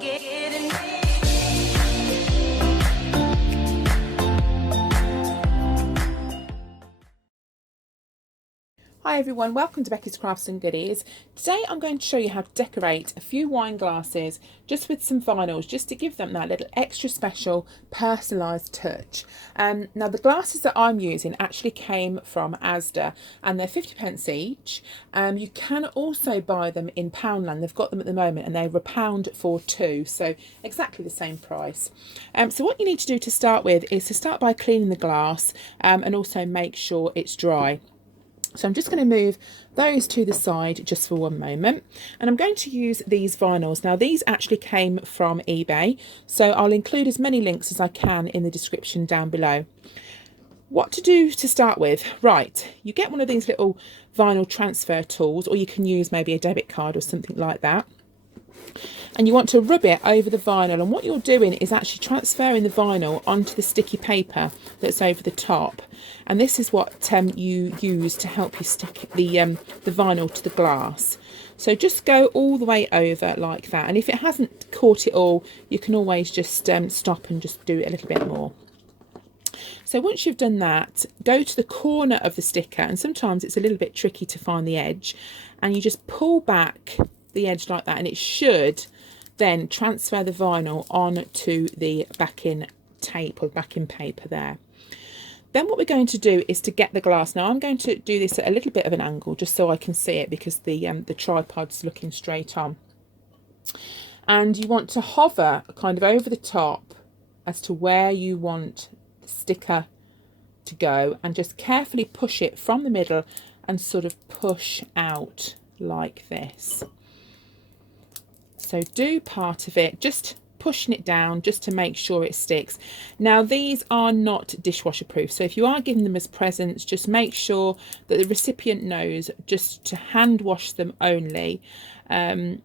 Hi everyone, welcome to Becky's Crafts and Goodies. Today I'm going to show you how to decorate a few wine glasses just with some vinyls, just to give them that little extra special personalised touch. Now the glasses that I'm using actually came from Asda and they're 50p each. You can also buy them in Poundland, they've got them at the moment and they're £1 for two, so exactly the same price. So what you need to do to start with is to start by cleaning the glass and also make sure it's dry. So I'm just going to move those to the side just for one moment, and I'm going to use these vinyls. Now these actually came from eBay, so I'll include as many links as I can in the description down below. What to do to start with? Right, you get one of these little vinyl transfer tools, or you can use maybe a debit card or something like that. And you want to rub it over the vinyl, and what you're doing is actually transferring the vinyl onto the sticky paper that's over the top, and this is what you use to help you stick the vinyl to the glass. So just go all the way over like that, and if it hasn't caught it all, you can always just stop and just do it a little bit more. So once you've done that, go to the corner of the sticker, and sometimes it's a little bit tricky to find the edge, and you just pull back the edge like that, and it should then transfer the vinyl onto the backing tape or backing paper there. Then what we're going to do is to get the glass. Now I'm going to do this at a little bit of an angle just so I can see it, because the tripod's looking straight on. And you want to hover kind of over the top as to where you want the sticker to go, and just carefully push it from the middle and sort of push out like this. So do part of it, just pushing it down just to make sure it sticks. Now these are not dishwasher proof, so if you are giving them as presents, just make sure that the recipient knows just to hand wash them only. I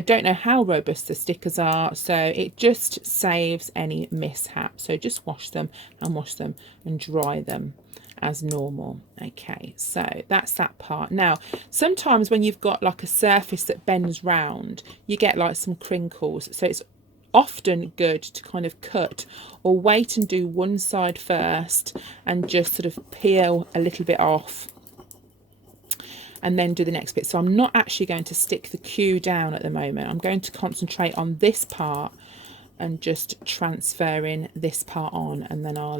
don't know how robust the stickers are, so it just saves any mishap. So just wash them and dry them as normal. Okay, so that's that part. Now sometimes when you've got like a surface that bends round, you get like some crinkles, so it's often good to kind of cut or wait and do one side first and just sort of peel a little bit off and then do the next bit. So I'm not actually going to stick the Q down at the moment. I'm going to concentrate on this part and just transferring this part on, and then I'll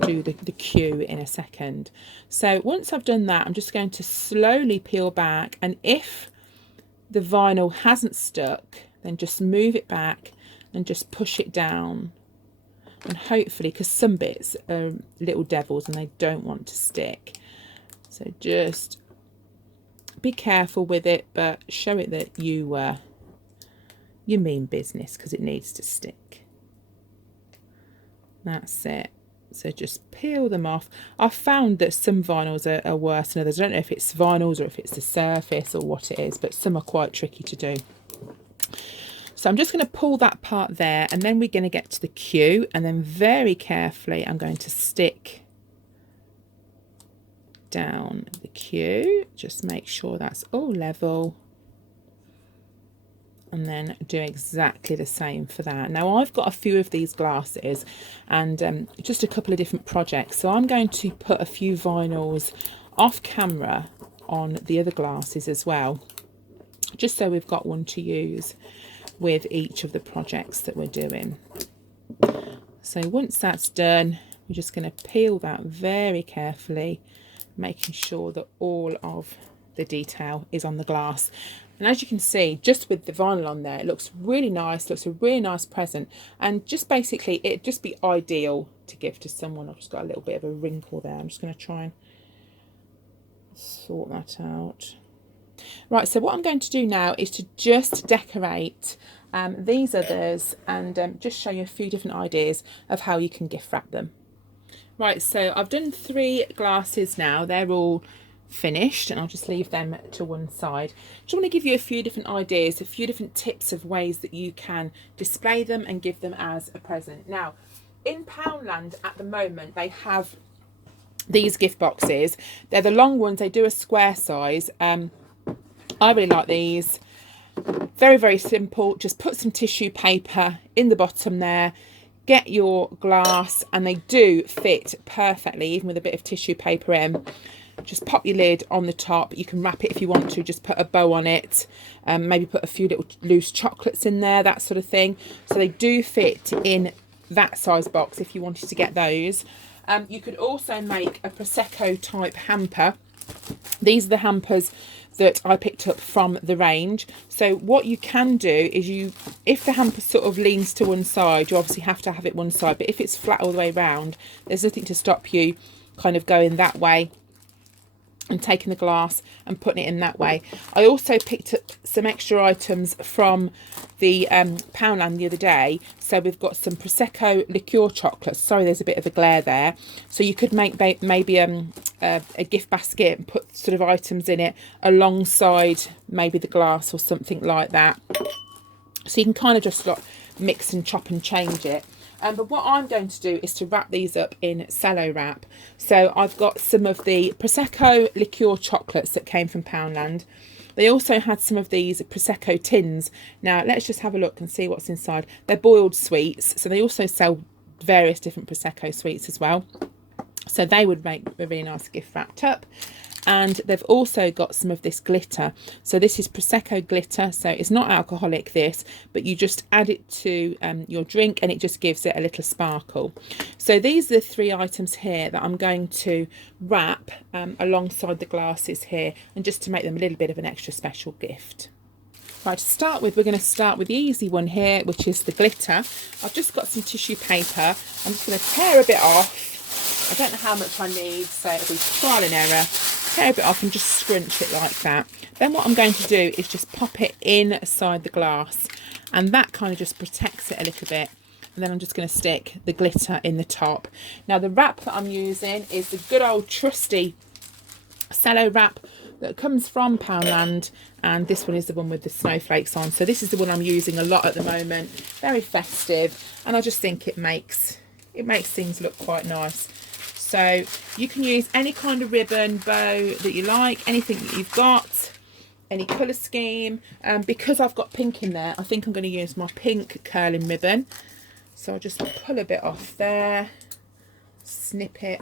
do the Q in a second. So once I've done that, I'm just going to slowly peel back, and if the vinyl hasn't stuck, then just move it back and just push it down, and hopefully, because some bits are little devils and they don't want to stick, so just be careful with it, but show it that you mean business, because it needs to stick. That's it. So just peel them off. I've found that some vinyls are worse than others. I don't know if it's vinyls or if it's the surface or what it is, but some are quite tricky to do. So I'm just going to pull that part there, and then we're going to get to the Q, and then very carefully I'm going to stick down the Q. Just make sure that's all level, and then do exactly the same for that. Now I've got a few of these glasses and just a couple of different projects, so I'm going to put a few vinyls off camera on the other glasses as well, just so we've got one to use with each of the projects that we're doing. So once that's done, we're just going to peel that very carefully, making sure that all of the detail is on the glass. And as you can see, just with the vinyl on there, it looks really nice, looks a really nice present, and just basically it'd just be ideal to give to someone. I've just got a little bit of a wrinkle there. I'm just going to try and sort that out. Right, so what I'm going to do now is to just decorate these others, and just show you a few different ideas of how you can gift wrap them. Right, so I've done 3 glasses now. They're all finished, and I'll just leave them to one side. Just want to give you a few different ideas, a few different tips of ways that you can display them and give them as a present. Now in Poundland at the moment, they have these gift boxes. They're the long ones, they do a square size. I really like these. Very, very simple. Just put some tissue paper in the bottom there, get your glass, and they do fit perfectly, even with a bit of tissue paper in. Just pop your lid on the top. You can wrap it if you want to, just put a bow on it, maybe put a few little loose chocolates in there, that sort of thing. So they do fit in that size box if you wanted to get those. You could also make a Prosecco type hamper. These are the hampers that I picked up from the range. So what you can do is if the hamper sort of leans to one side, you obviously have to have it one side, but if it's flat all the way around, there's nothing to stop you kind of going that way and taking the glass and putting it in that way. I also picked up some extra items from the Poundland the other day. So we've got some Prosecco liqueur chocolates. Sorry, there's a bit of a glare there. So you could make maybe a gift basket and put sort of items in it alongside maybe the glass or something like that. So you can kind of just like mix and chop and change it. But what I'm going to do is to wrap these up in cello wrap. So I've got some of the Prosecco liqueur chocolates that came from Poundland. They also had some of these Prosecco tins. Now let's just have a look and see what's inside. They're boiled sweets, so they also sell various different Prosecco sweets as well. So they would make a really nice gift wrapped up. And they've also got some of this glitter. So this is Prosecco glitter. So it's not alcoholic, this, but you just add it to your drink and it just gives it a little sparkle. So these are the 3 items here that I'm going to wrap alongside the glasses here, and just to make them a little bit of an extra special gift. Right, to start with, we're going to start with the easy one here, which is the glitter. I've just got some tissue paper. I'm just going to tear a bit off. I don't know how much I need, so it'll be trial and error. Tear a bit off and just scrunch it like that. Then what I'm going to do is just pop it inside the glass, and that kind of just protects it a little bit. And then I'm just going to stick the glitter in the top. Now the wrap that I'm using is the good old trusty cello wrap that comes from Poundland, and this one is the one with the snowflakes on. So this is the one I'm using a lot at the moment. Very festive, and I just think it makes things look quite nice. So you can use any kind of ribbon, bow that you like, anything that you've got, any colour scheme. Because I've got pink in there, I think I'm going to use my pink curling ribbon. So I'll just pull a bit off there, snip it.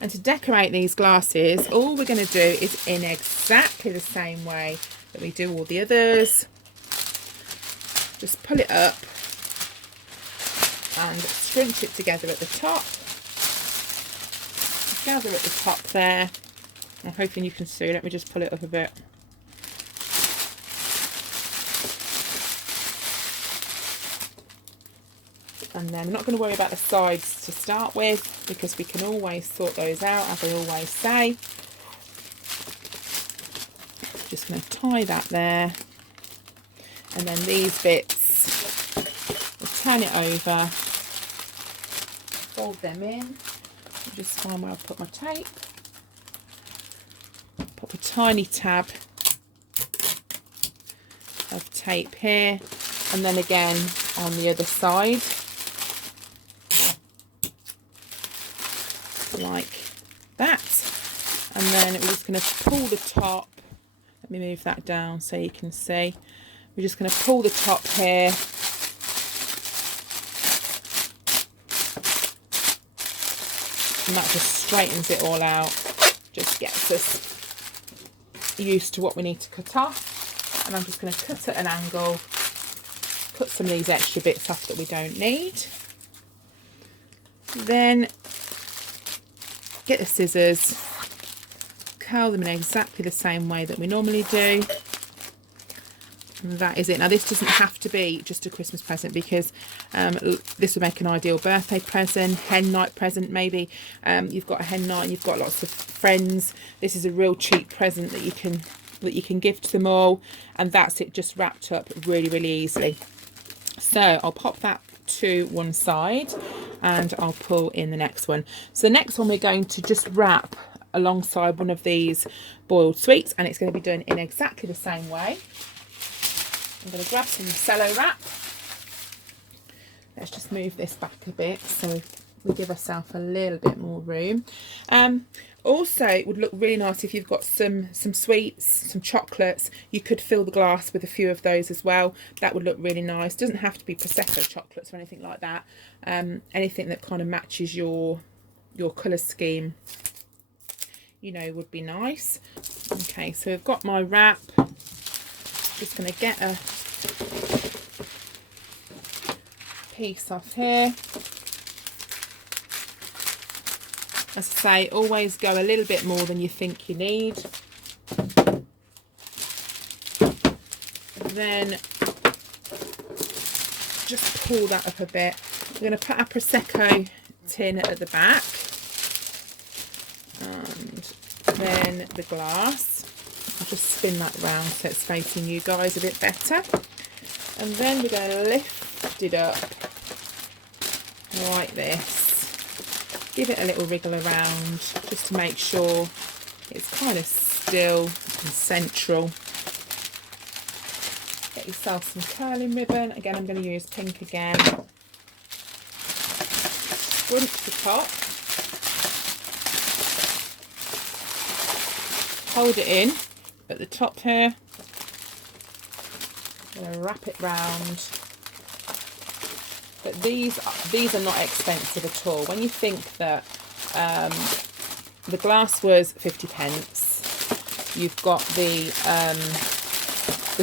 And to decorate these glasses, all we're going to do is in exactly the same way that we do all the others. Just pull it up and scrunch it together at the top. Gather at the top there. I'm hoping you can see. Let me just pull it up a bit. And then we're not going to worry about the sides to start with, because we can always sort those out, as I always say. Just going to tie that there. And then these bits, we'll turn it over, fold them in. Just find where I've put my tape. Pop a tiny tab of tape here, and then again on the other side, like that. And then we're just going to pull the top. Let me move that down so you can see. We're just going to pull the top here. And that just straightens it all out, just gets us used to what we need to cut off. And I'm just going to cut at an angle, cut some of these extra bits off that we don't need. Then get the scissors, curl them in exactly the same way that we normally do. And that is it. Now this doesn't have to be just a Christmas present, because this would make an ideal birthday present, hen night present maybe. You've got a hen night and you've got lots of friends. This is a real cheap present that you can give to them all, and that's it, just wrapped up really, really easily. So I'll pop that to one side and I'll pull in the next one. So the next one we're going to just wrap alongside one of these boiled sweets, and it's going to be done in exactly the same way. I'm going to grab some cello wrap. Let's just move this back a bit so we give ourselves a little bit more room. Also, it would look really nice if you've got some sweets, some chocolates. You could fill the glass with a few of those as well. That would look really nice. Doesn't have to be Prosecco chocolates or anything like that. Anything that kind of matches your colour scheme, you know, would be nice. Okay, so I've got my wrap. Just going to get a piece off here. As I say, always go a little bit more than you think you need. And then just pull that up a bit. We're going to put our Prosecco tin at the back. And then the glass. I'll just spin that round so it's facing you guys a bit better. And then we're going to lift it up like this. Give it a little wriggle around just to make sure it's kind of still and central. Get yourself some curling ribbon. Again, I'm going to use pink again. Front to top. Hold it in at the top here. I'm going to wrap it round. But these are not expensive at all. When you think that the glass was 50p, you've got the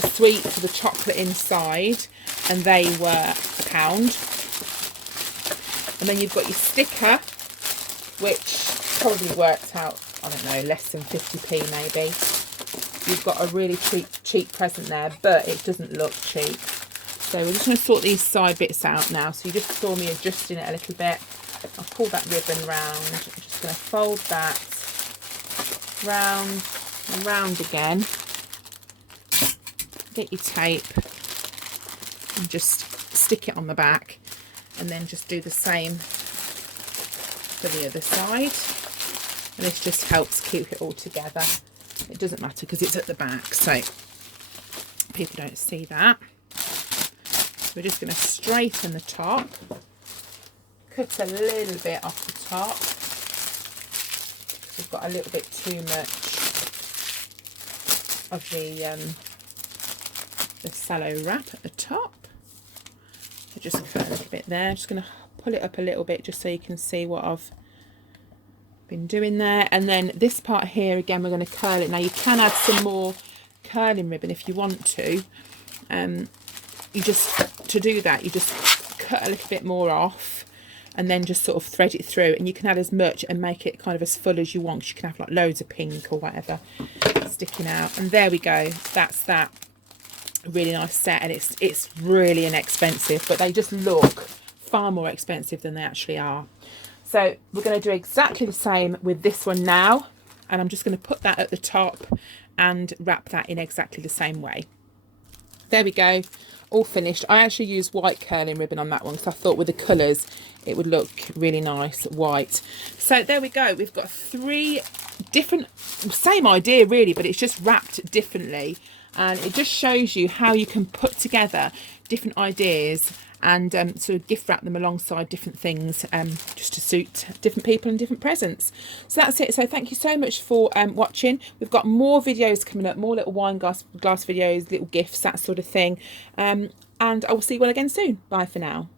sweets, the chocolate inside, and they were £1. And then you've got your sticker, which probably works out, I don't know, less than 50p maybe. You've got a really cheap present there, but it doesn't look cheap. So we're just going to sort these side bits out now. So you just saw me adjusting it a little bit. I'll pull that ribbon round. I'm just going to fold that round and round again. Get your tape and just stick it on the back, and then just do the same for the other side. And this just helps keep it all together. It doesn't matter because it's at the back, so people don't see that. We're just going to straighten the top, cut a little bit off the top. We've got a little bit too much of the cello wrap at the top. So just cut a little bit there. Just going to pull it up a little bit just so you can see what I've been doing there. And then this part here, again, we're going to curl it. Now you can add some more curling ribbon if you want to. To do that, you just cut a little bit more off and then just sort of thread it through, and you can add as much and make it kind of as full as you want. You can have like loads of pink or whatever sticking out. And there we go. That's that really nice set, and it's really inexpensive, but they just look far more expensive than they actually are. So we're going to do exactly the same with this one now, and I'm just going to put that at the top and wrap that in exactly the same way. There we go, all finished. I actually used white curling ribbon on that one because I thought with the colours it would look really nice white. So there we go, we've got 3 different, same idea really, but it's just wrapped differently, and it just shows you how you can put together different ideas and sort of gift wrap them alongside different things, just to suit different people and different presents. So that's it. So thank you so much for watching. We've got more videos coming up, more little wine glass videos, little gifts, that sort of thing. And I will see you all again soon. Bye for now.